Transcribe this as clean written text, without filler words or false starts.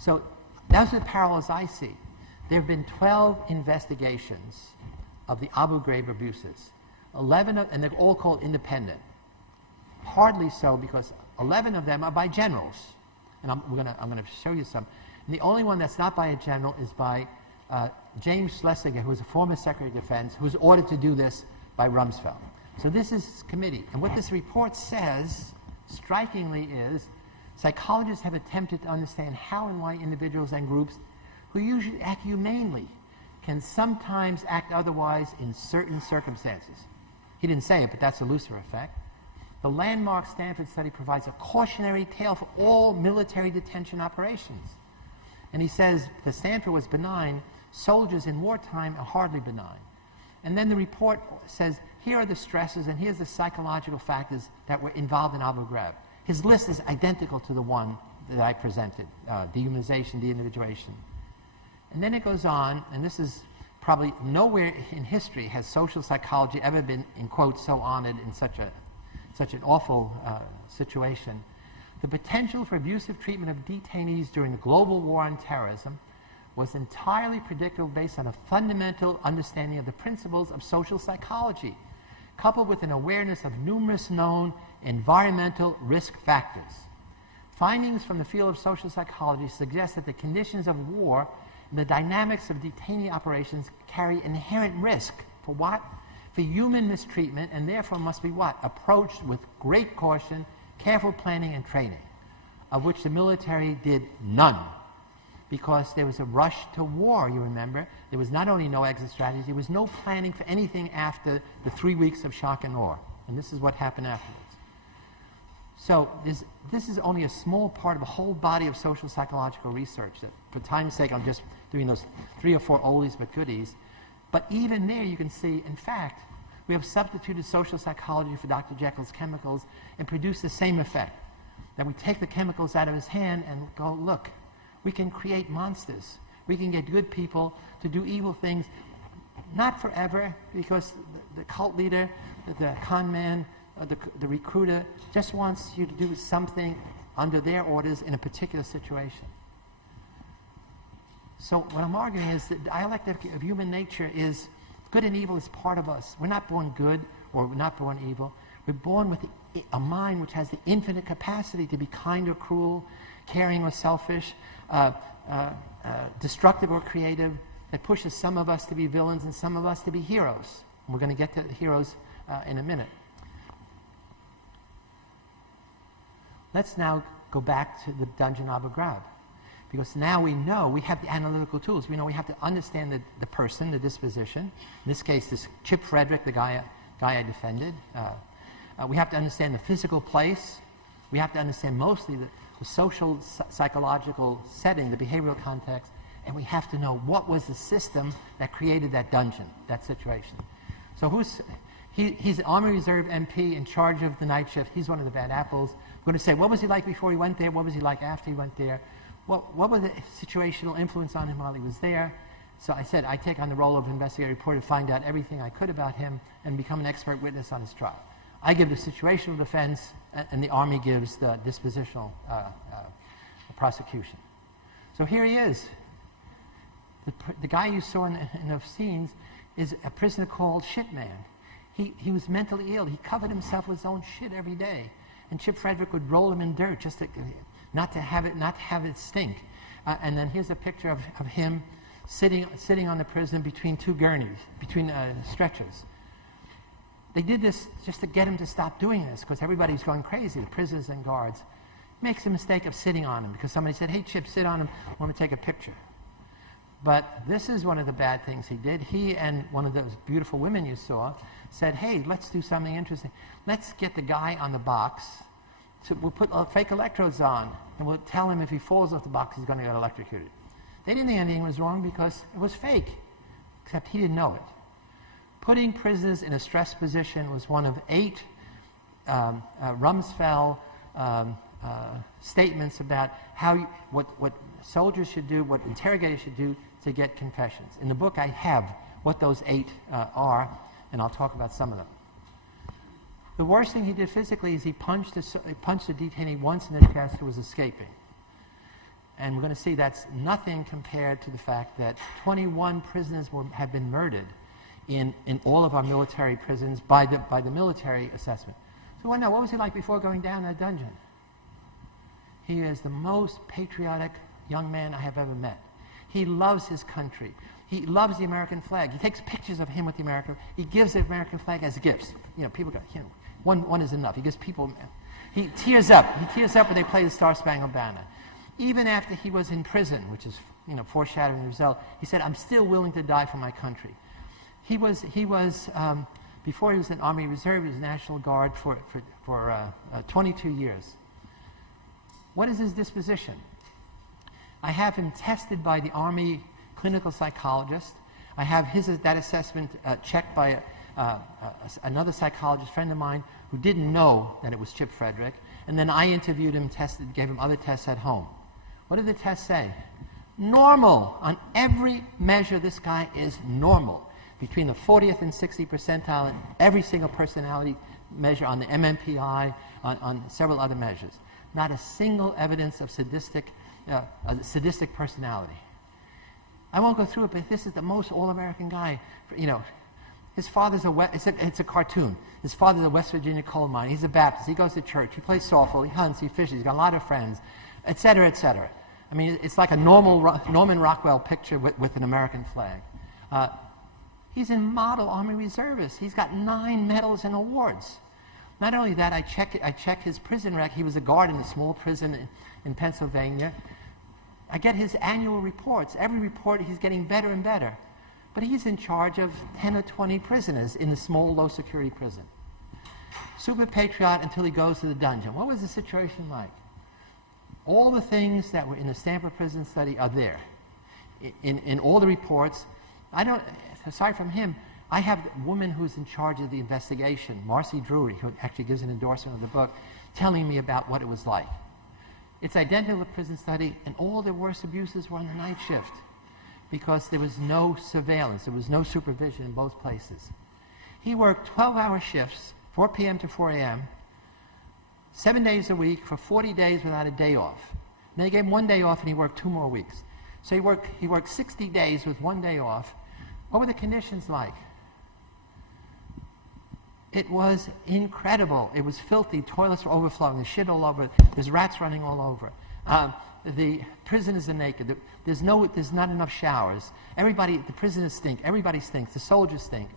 So those are the parallels I see. There have been 12 investigations of the Abu Ghraib abuses. 11 of, and they're all called independent. Hardly so, because 11 of them are by generals. And I'm going to show you some. And the only one that's not by a general is by James Schlesinger, who was a former Secretary of Defense, who was ordered to do this by Rumsfeld. So this is his committee. And what this report says, strikingly, is psychologists have attempted to understand how and why individuals and groups who usually act humanely can sometimes act otherwise in certain circumstances. He didn't say it, but that's the Lucifer effect. The landmark Stanford study provides a cautionary tale for all military detention operations. And he says the Stanford was benign. Soldiers in wartime are hardly benign. And then the report says, here are the stresses and here's the psychological factors that were involved in Abu Ghraib. His list is identical to the one that I presented, dehumanization, de-individuation. And then it goes on, and this is probably nowhere in history has social psychology ever been, in quotes, so honored in such an awful situation. The potential for abusive treatment of detainees during the global war on terrorism was entirely predictable based on a fundamental understanding of the principles of social psychology, coupled with an awareness of numerous known environmental risk factors. Findings from the field of social psychology suggest that the conditions of war and the dynamics of detainee operations carry inherent risk. For what? For human mistreatment, and therefore must be what? Approached with great caution, careful planning and training, of which the military did none. Because there was a rush to war, you remember. There was not only no exit strategy, there was no planning for anything after the 3 weeks of shock and awe. And this is what happened afterwards. So this is only a small part of a whole body of social psychological research. That, for time's sake, I'm just doing those 3 or 4 oldies but goodies. But even there you can see, in fact, we have substituted social psychology for Dr. Jekyll's chemicals and produced the same effect. That we take the chemicals out of his hand and go, look, we can create monsters. We can get good people to do evil things, not forever, because the cult leader, the con man, the recruiter just wants you to do something under their orders in a particular situation. So what I'm arguing is that the dialectic of human nature is good and evil is part of us. We're not born good or we're not born evil. We're born with a mind which has the infinite capacity to be kind or cruel, caring or selfish, destructive or creative, that pushes some of us to be villains and some of us to be heroes. And we're going to get to the heroes in a minute. Let's now go back to the dungeon Abu Ghraib. Because now we know, we have the analytical tools. We know we have to understand the person, the disposition. In this case, this Chip Frederick, the guy I defended. We have to understand the physical place. We have to understand mostly the social, psychological setting, the behavioral context. And we have to know what was the system that created that dungeon, that situation. So he's an Army Reserve MP in charge of the night shift. He's one of the bad apples. We're going to say, what was he like before he went there? What was he like after he went there? What was the situational influence on him while he was there? So I said, I take on the role of investigative reporter to find out everything I could about him and become an expert witness on his trial. I give the situational defense, and the Army gives the dispositional prosecution. So here he is. The guy you saw in the scenes is a prisoner called Shit Man. He was mentally ill. He covered himself with his own shit every day. And Chip Frederick would roll him in dirt just to... not to have it stink. And then here's a picture of him sitting on the prison between 2 gurneys, between stretchers. They did this just to get him to stop doing this, because everybody's going crazy, the prisoners and guards. Makes the mistake of sitting on him, because somebody said, hey, Chip, sit on him, I want to take a picture. But this is one of the bad things he did. He and one of those beautiful women you saw said, hey, let's do something interesting. Let's get the guy on the box. We'll put fake electrodes on, and we'll tell him if he falls off the box, he's going to get electrocuted. They didn't think anything was wrong because it was fake, except he didn't know it. Putting prisoners in a stress position was one of 8 Rumsfeld statements about what soldiers should do, what interrogators should do to get confessions. In the book, I have what those 8 are, and I'll talk about some of them. The worst thing he did physically is he punched a detainee once in the chest who was escaping. And we're going to see that's nothing compared to the fact that 21 prisoners have been murdered in all of our military prisons by the military assessment. So I know, what was he like before going down that dungeon? He is the most patriotic young man I have ever met. He loves his country. He loves the American flag. He takes pictures of him with the American. He gives the American flag as gifts. You know, people got, you know, one is enough. He gives people. He tears up. He tears up when they play the Star Spangled Banner. Even after he was in prison, which is, you know, foreshadowing the result, he said, "I'm still willing to die for my country." He was before he was in Army Reserve, he was National Guard for 22 years. What is his disposition? I have him tested by the Army clinical psychologist. I have that assessment checked by another psychologist friend of mine who didn't know that it was Chip Frederick. And then I interviewed him, tested, gave him other tests at home. What did the test say? Normal. On every measure, this guy is normal. Between the 40th and 60th percentile in every single personality measure on the MMPI, on several other measures. Not a single evidence of sadistic personality. I won't go through it, but this is the most all-American guy. You know, his father's it's a cartoon. His father's a West Virginia coal miner. He's a Baptist. He goes to church. He plays softball. He hunts. He fishes. He's got a lot of friends, etc., etc. I mean, it's like a Norman Rockwell picture with an American flag. He's in model Army Reservists. He's got 9 medals and awards. Not only that, I check his prison record. He was a guard in a small prison in Pennsylvania. I get his annual reports. Every report, he's getting better and better. But he's in charge of 10 or 20 prisoners in a small, low-security prison. Super patriot until he goes to the dungeon. What was the situation like? All the things that were in the Stanford Prison Study are there. In all the reports. Aside from him, I have a woman who's in charge of the investigation, Marcy Drury, who actually gives an endorsement of the book, telling me about what it was like. It's identical to prison study, and all the worst abuses were on the night shift because there was no surveillance, there was no supervision in both places. He worked 12-hour shifts, 4 p.m. to 4 a.m., 7 days a week for 40 days without a day off. And then they gave him 1 day off, and he worked 2 more weeks. So he worked 60 days with 1 day off. What were the conditions like? It was incredible. It was filthy. Toilets were overflowing. There's shit all over. There's rats running all over. The prisoners are naked. There's not enough showers. The prisoners stink. Everybody stinks. The soldiers stink.